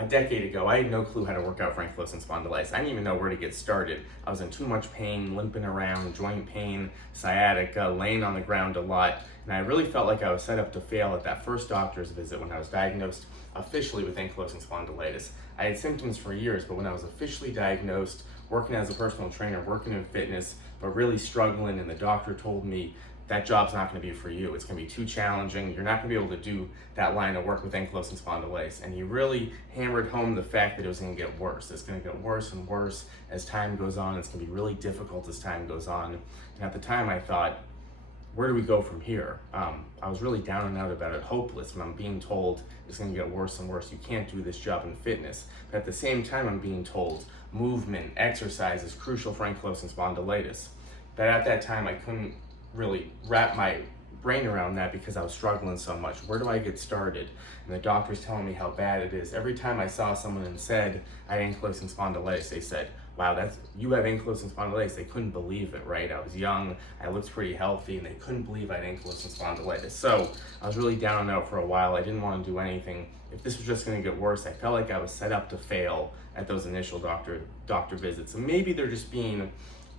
a decade ago, I had no clue how to work out for ankylosing spondylitis. I didn't even know where to get started. I was in too much pain, limping around, joint pain, sciatica, laying on the ground a lot, and I really felt like I was set up to fail at that first doctor's visit when I was diagnosed officially with ankylosing spondylitis. I had symptoms for years, but when I was officially diagnosed, working as a personal trainer, working in fitness, but really struggling, and the doctor told me that job's not going to be for you. It's going to be too challenging. You're not going to be able to do that line of work with ankylosing spondylitis. And he really hammered home the fact that it was going to get worse. It's going to get worse and worse as time goes on. It's going to be really difficult as time goes on. And at the time I thought, where do we go from here? I was really down and out about it, hopeless, when I'm being told it's going to get worse and worse. You can't do this job in fitness. But at the same time, I'm being told movement, exercise is crucial for ankylosing spondylitis. But at that time, I couldn't really wrap my brain around that because I was struggling so much. Where do I get started? And the doctor's telling me how bad it is. Every time I saw someone and said I had ankylosing spondylitis, they said, wow, you have ankylosing spondylitis. They couldn't believe it, right? I was young, I looked pretty healthy, and they couldn't believe I had ankylosing spondylitis. So I was really down and out for a while. I didn't want to do anything. If this was just going to get worse, I felt like I was set up to fail at those initial doctor visits. And maybe they're just being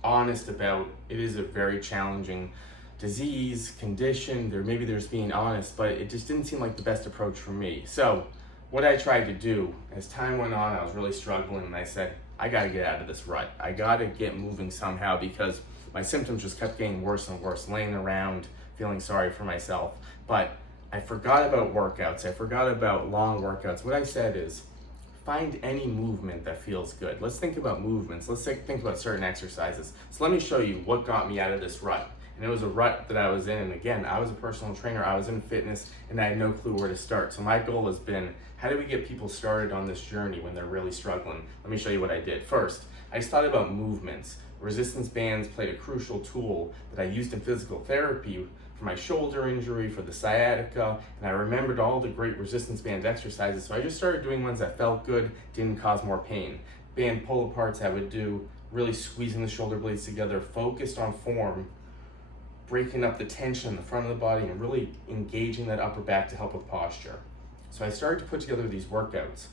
honest about it is a very challenging disease, condition. Maybe they're just being honest, but it just didn't seem like the best approach for me. So what I tried to do, as time went on, I was really struggling, and I said, I gotta get out of this rut. I gotta get moving somehow because my symptoms just kept getting worse and worse, laying around, feeling sorry for myself. But I forgot about workouts. I forgot about long workouts. What I said is, find any movement that feels good. Let's think about movements. Let's think about certain exercises. So let me show you what got me out of this rut. And it was a rut that I was in. And again, I was a personal trainer, I was in fitness, and I had no clue where to start. So my goal has been, how do we get people started on this journey when they're really struggling? Let me show you what I did. First, I just thought about movements. Resistance bands played a crucial tool that I used in physical therapy for my shoulder injury, for the sciatica, and I remembered all the great resistance band exercises. So I just started doing ones that felt good, didn't cause more pain. Band pull-aparts I would do, really squeezing the shoulder blades together, focused on form, breaking up the tension in the front of the body, and really engaging that upper back to help with posture. So I started to put together these workouts.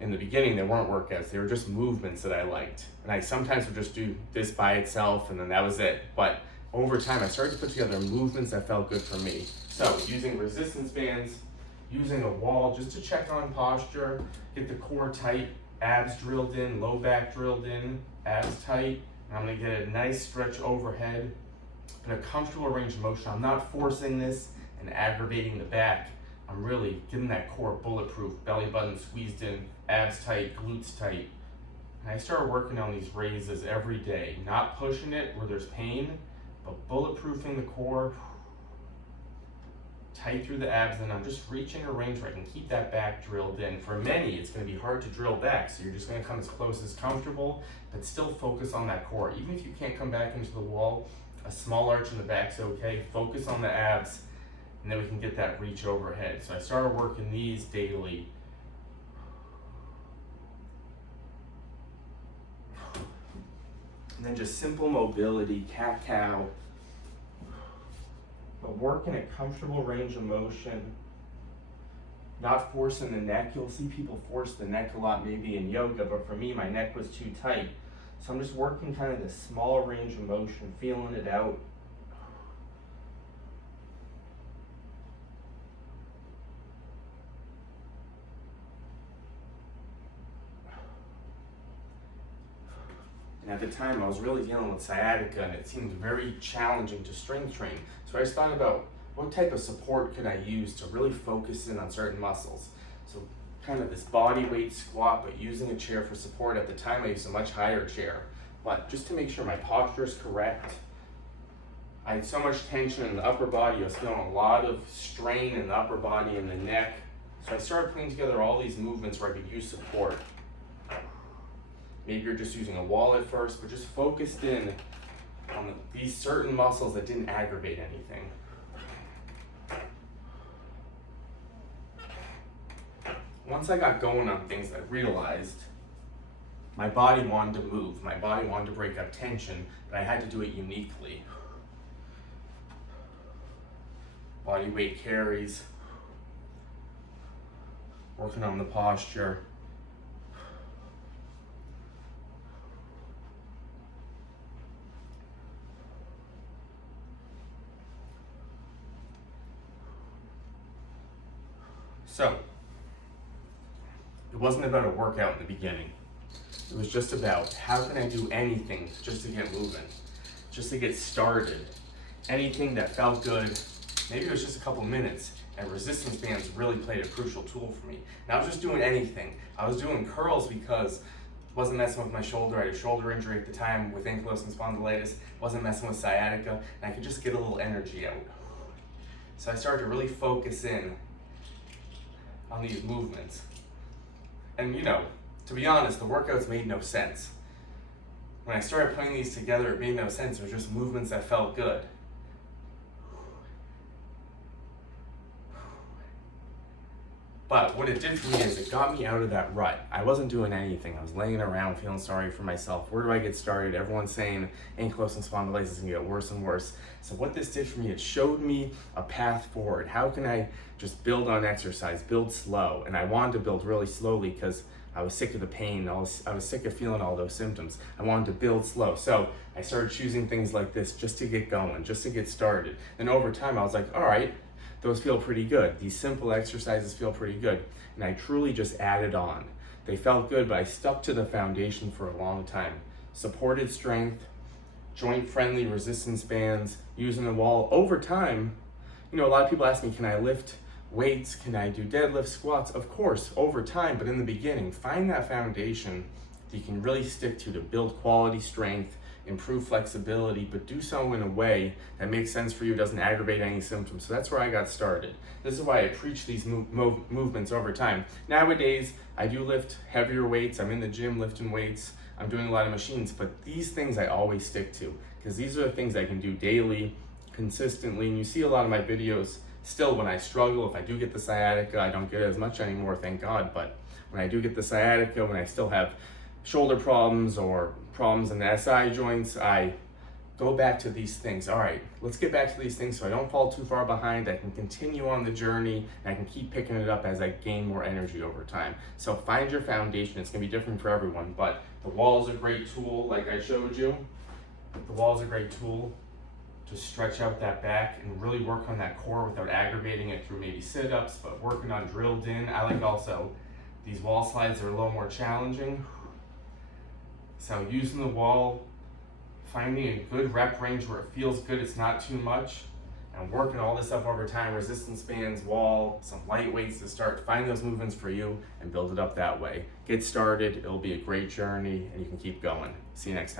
In the beginning, they weren't workouts, they were just movements that I liked. And I sometimes would just do this by itself, and then that was it. But over time, I started to put together movements that felt good for me. So using resistance bands, using a wall just to check on posture, get the core tight, abs drilled in, low back drilled in, abs tight. And I'm gonna get a nice stretch overhead, in a comfortable range of motion. I'm not forcing this and aggravating the back. I'm really getting that core bulletproof, belly button squeezed in, abs tight, glutes tight. And I started working on these raises every day, not pushing it where there's pain, but bulletproofing the core, tight through the abs, and I'm just reaching a range where I can keep that back drilled in. For many, it's going to be hard to drill back, so you're just going to come as close as comfortable, but still focus on that core. Even if you can't come back into the wall, a small arch in the back's okay. Focus on the abs, and then we can get that reach overhead. So I started working these daily. And then just simple mobility, cat-cow. But work in a comfortable range of motion. Not forcing the neck. You'll see people force the neck a lot maybe in yoga, but for me, my neck was too tight. So I'm just working kind of this small range of motion, feeling it out. And at the time, I was really dealing with sciatica, and it seemed very challenging to strength train. So I just thought about what type of support could I use to really focus in on certain muscles. So kind of this body weight squat, but using a chair for support. At the time, I used a much higher chair, but just to make sure my posture is correct. I had so much tension in the upper body. I was feeling a lot of strain in the upper body and the neck. So I started putting together all these movements where I could use support. Maybe you're just using a wall at first, but just focused in on these certain muscles that didn't aggravate anything. Once I got going on things, I realized my body wanted to move. My body wanted to break up tension, but I had to do it uniquely. Body weight carries, working on the posture. So, it wasn't about a workout in the beginning. It was just about how can I do anything just to get moving, just to get started. Anything that felt good. Maybe it was just a couple minutes, and resistance bands really played a crucial tool for me. And I was just doing anything. I was doing curls because it wasn't messing with my shoulder. I had a shoulder injury at the time with ankylosing spondylitis. Wasn't messing with sciatica, and I could just get a little energy out. So I started to really focus in on these movements. And to be honest, the workouts made no sense. When I started putting these together, it made no sense. It was just movements that felt good. But what it did for me is it got me out of that rut. I wasn't doing anything. I was laying around feeling sorry for myself. Where do I get started? Everyone's saying ankylosing spondylitis is gonna get worse and worse. So what this did for me, it showed me a path forward. How can I just build on exercise, build slow? And I wanted to build really slowly because I was sick of the pain. I was sick of feeling all those symptoms. I wanted to build slow. So I started choosing things like this just to get going, just to get started. And over time, I was like, all right, those feel pretty good. These simple exercises feel pretty good. And I truly just added on. They felt good, but I stuck to the foundation for a long time. Supported strength, joint-friendly resistance bands, using the wall. Over time, a lot of people ask me, can I lift weights? Can I do deadlifts, squats? Of course, over time, but in the beginning, find that foundation that you can really stick to build quality strength, improve flexibility, but do so in a way that makes sense for you, doesn't aggravate any symptoms. So that's where I got started. This is why I preach these movements over time. Nowadays, I do lift heavier weights. I'm in the gym lifting weights. I'm doing a lot of machines, but these things I always stick to because these are the things I can do daily, consistently. And you see a lot of my videos still when I struggle. If I do get the sciatica, I don't get it as much anymore, thank God. But when I do get the sciatica, when I still have shoulder problems or problems in the SI joints, I go back to these things. All right, let's get back to these things so I don't fall too far behind. I can continue on the journey and I can keep picking it up as I gain more energy over time. So find your foundation. It's gonna be different for everyone, but the wall is a great tool, like I showed you. The wall is a great tool to stretch out that back and really work on that core without aggravating it through maybe sit-ups, but working on drilled in. I like also these wall slides are a little more challenging. So using the wall, finding a good rep range where it feels good, it's not too much, and working all this up over time, resistance bands, wall, some light weights to start. Find those movements for you and build it up that way. Get started, it'll be a great journey and you can keep going. See you next time.